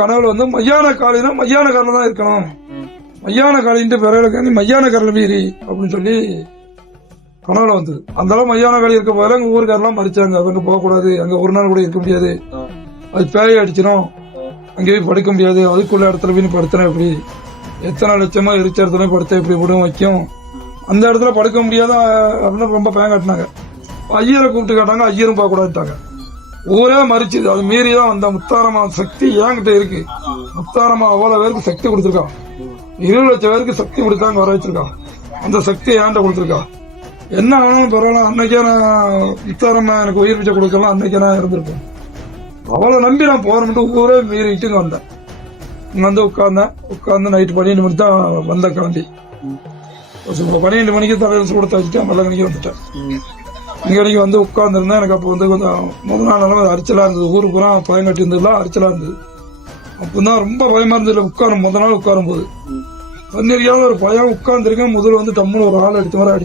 கனவுல வந்து மையான காலினா மையான காலில தான் இருக்கணும், மையான காலின்ட்டு பிறகு மையான காலில் மீறி அப்படின்னு சொல்லி கனவுல வந்தது. அந்த அளவு மையான காலி இருக்க போதில எங்க ஊருக்காரெல்லாம் மறிச்சாங்க. அவங்க போகக்கூடாது, அங்க ஒரு நாள் கூட இருக்க முடியாது, அது பேய அடிச்சிடும், அங்கேயே படுக்க முடியாது, அதுக்குள்ள இடத்துல போய் படுத்தினா எப்படி, எத்தனை லட்சமா எரிச்ச இடத்துல படுத்த எப்படி போடும் வைக்கும், அந்த இடத்துல படுக்க முடியாத அப்படின்னு ரொம்ப பயம் காட்டினாங்க. ஐயரை கூப்பிட்டு காட்டாங்க, ஐயரும் பார்க்க கூடாதுட்டாங்க. ஊரே மறிச்சுது. அது மீறிதான் வந்த முத்தாரமா சக்தி என்கிட்ட இருக்கு. முத்தாரமா அவ்வளவு பேருக்கு சக்தி கொடுத்துருக்கான், 20 லட்சம் பேருக்கு சக்தி கொடுத்தாங்க, வர வச்சிருக்கான். அந்த சக்தி ஏன்ட்ட கொடுத்துருக்கா. என்ன ஆனாலும் பரவாயில்ல, அன்னைக்கே நான் முத்தாரமா எனக்கு உயிர் பிச்சை கொடுக்கலாம், அன்னைக்கே நான் இருந்திருப்பேன். அவளை நம்பி நான் போறேன்ட்டு ஊரே மீறிட்டு இங்க வந்தேன். இங்க வந்து உட்கார்ந்து நைட்டு 12 மணிக்கு தான் வந்தேன் கிளம்பி. 12 மணிக்கு தலையில் கொடுத்து வச்சுட்டு 12 மணிக்கு வந்துட்டேன். இங்க வரைக்கும் வந்து உட்கார்ந்துருந்தேன். எனக்கு அப்போ வந்து கொஞ்சம் முதல் நாள் நிலம அரிச்சலா இருந்தது, ஊருக்கு பூரா பயம் கட்டி இருந்ததுலாம் அரிச்சலா இருந்தது. அப்பதான் ரொம்ப பயமா இருந்தது. உட்காரும் முதல் நாள் உட்காரும் போது தண்ணீரியாவது ஒரு பயம் உட்கார்ந்துருக்கேன். முதல்ல வந்து டம்முன்னு ஒரு ஆள் எடுத்து மாதிரி